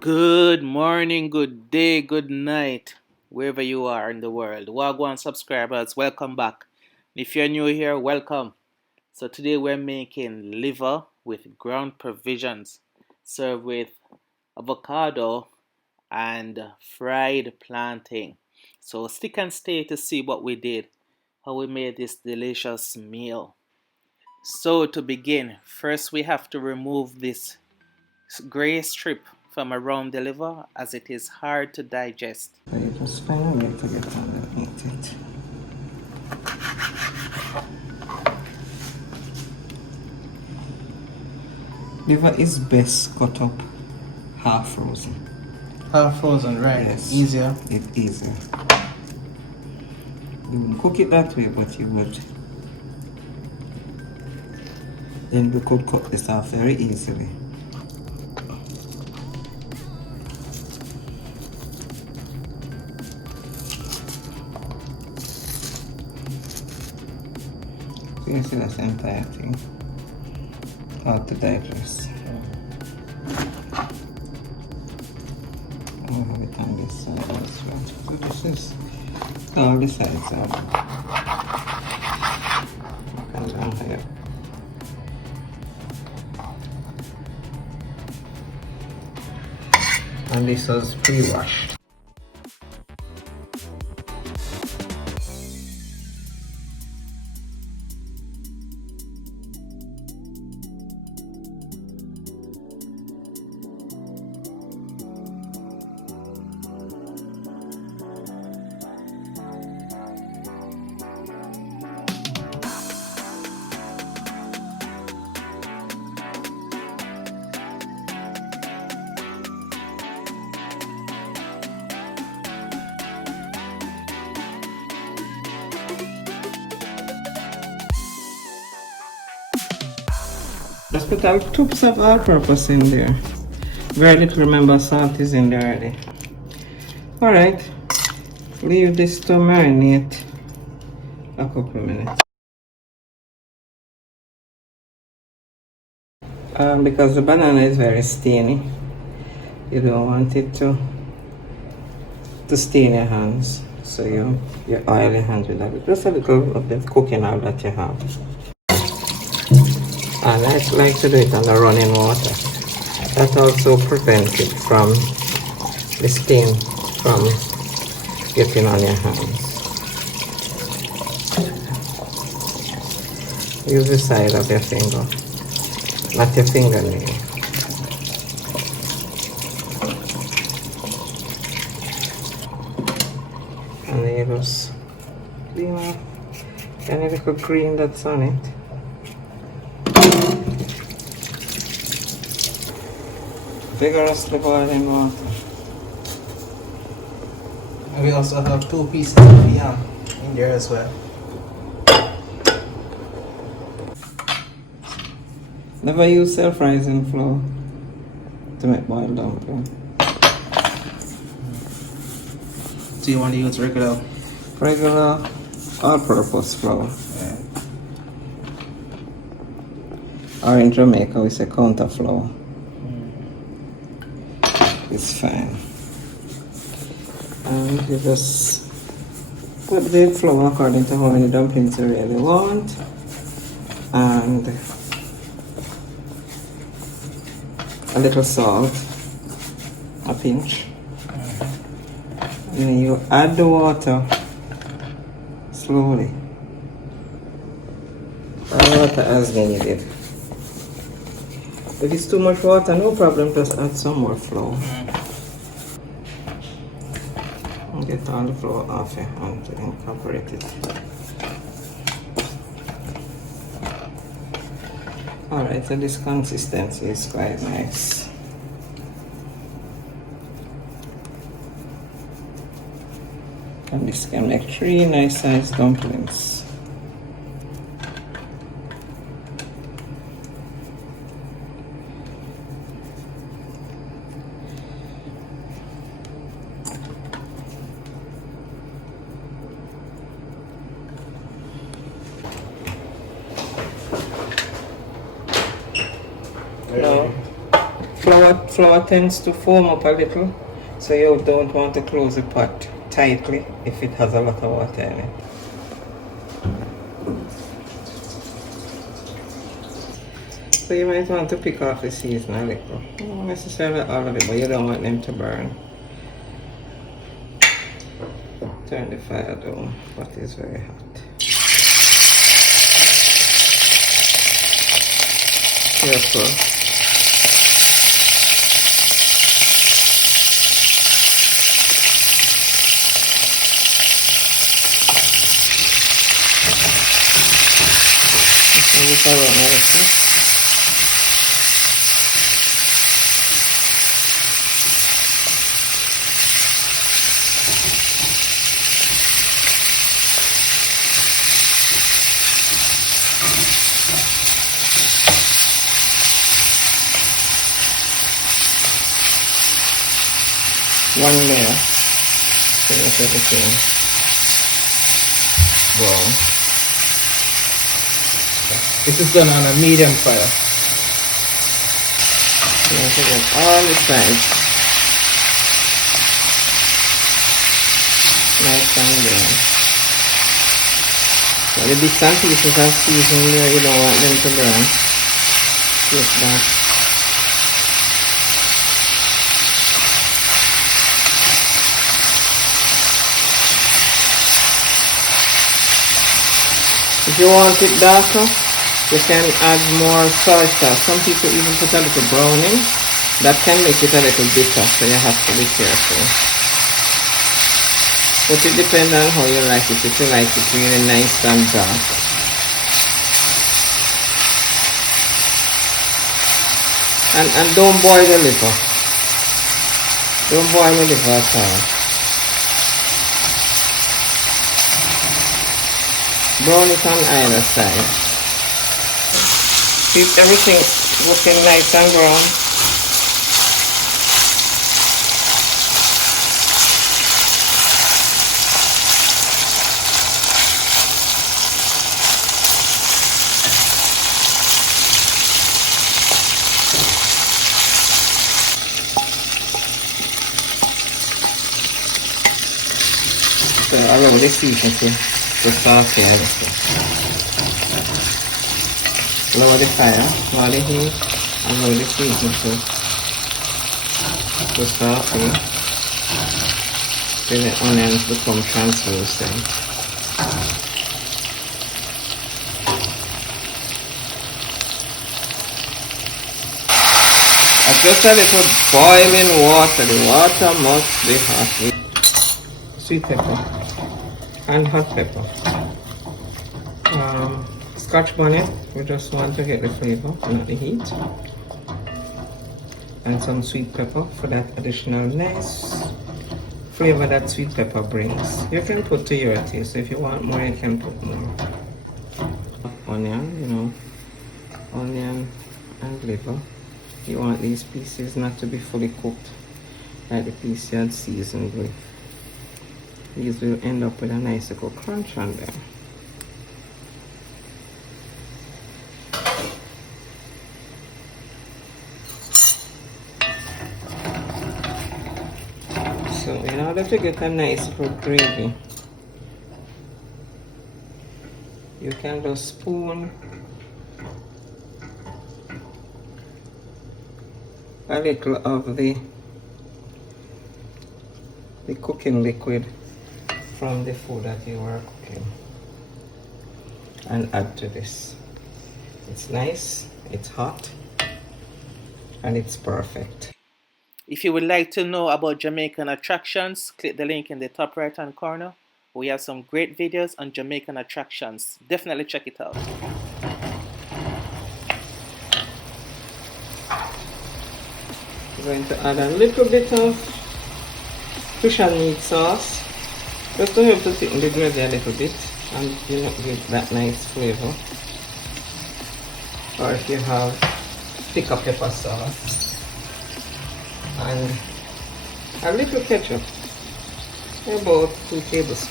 Good morning, good day, good night, wherever you are in the world. Wagwan subscribers, welcome back. If you're new here, welcome. So today we're making liver with ground provisions, served with avocado and fried plantain. So stick and stay to see what we did, how we made this delicious meal. So to begin, first we have to remove this gray strip from around the liver as it is hard to digest. So you just find a way to get underneath it. Liver is best cut up half frozen. Half frozen, right? Yes. Easier. It's easier. You wouldn't cook it that way, but you would. Then we could cut this off very easily. So you see that's the entire thing. Hard to digest. I'll have it on this side as well. So this is all the sides of it. And down here. And this was pre-washed. Just put a tubes of all-purpose in there. Very little, remember, salt is in there already. Alright, leave this to marinate a couple of minutes. Because the banana is very stainy, you don't want it to stain your hands. So you oil your hands with that. Just a little of the cooking oil that you have. And I like to do it under running water. That also prevents it from the stain from getting on your hands. Use the side of your finger, not your fingernail. And then you just clean up any little green that's on it. Vigorously boiling water. And we also have 2 pieces of yam in there as well. Never use self-rising flour to make boiled dumpling. So you want to use regular? Regular all-purpose flour. Yeah. Or in Jamaica we say counter flour. It's fine. And you just put the flour according to how many dumplings you really want. And a little salt, a pinch. And then you add the water slowly. The water as needed. If it's too much water, no problem, just add some more flour. And get all the flour off your hand to incorporate it. Alright, so this consistency is quite nice. And this can make 3 nice sized dumplings. Now, flour flour tends to foam up a little, so you don't want to close the pot tightly if it has a lot of water in it. So you might want to pick off the season a little. Not necessarily all of it, but you don't want them to burn. Turn the fire down, but it's very hot. Careful. One layer, finish everything brown. This is done on a medium fire. You have to get all the sides nice and brown. So the bits and pieces of seasoning there, you don't want them to burn. Just that. If you want it darker, you can add more soy sauce. Some people even put a little browning. That can make it a little bitter, so you have to be careful. But it depends on how you like it. If you like it really nice and dark. And don't boil the liver. Don't boil the liver at all. Brown it on either side. Keep everything looking nice and brown. So allow the seasoning to saute everything. Lower the fire, lower the heat, and lower the seasoning to saute till the onions become translucent. Just a little boiling water. The water must be hot. Sweet pepper and hot pepper. Scotch bonnet, we just want to get the flavor, not the heat. And some sweet pepper for that additional nice flavor that sweet pepper brings. You can put to your taste. If you want more, you can put more. Onion, you know, onion and liver. You want these pieces not to be fully cooked like the piece you had seasoned with. These will end up with a nice little crunch on them. So in order to get a nice little gravy, you can just spoon a little of the cooking liquid from the food that you are cooking and add to this. It's nice, it's hot, and it's perfect. If you would like to know about Jamaican attractions, click the link in the top right hand corner. We have some great videos on Jamaican attractions. Definitely check it out. I'm going to add a little bit of fish and meat sauce, just to help to thicken the gravy a little bit and give that nice flavor. Or if you have thicker pepper sauce and a little ketchup, about 2 teaspoons.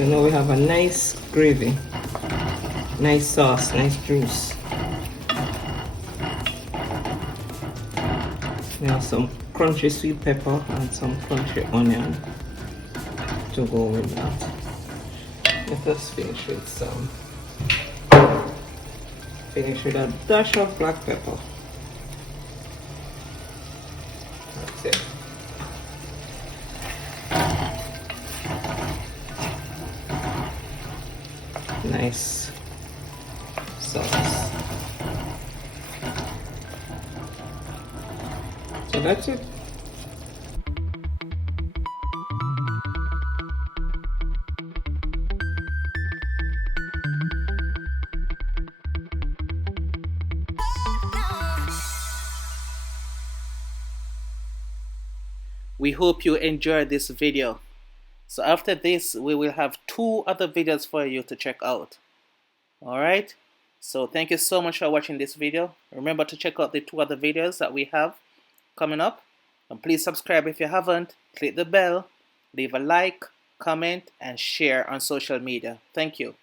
So now we have a nice gravy, nice sauce, nice juice. We have some crunchy sweet pepper and some crunchy onion to go with that. Let us finish with a dash of black pepper. That's it. Nice sauce. So that's it. We hope you enjoyed this video. So after this, we will have 2 other videos for you to check out. Alright? So thank you so much for watching this video. Remember to check out the 2 other videos that we have coming up. And please subscribe if you haven't. Click the bell, leave a like, comment, and share on social media. Thank you.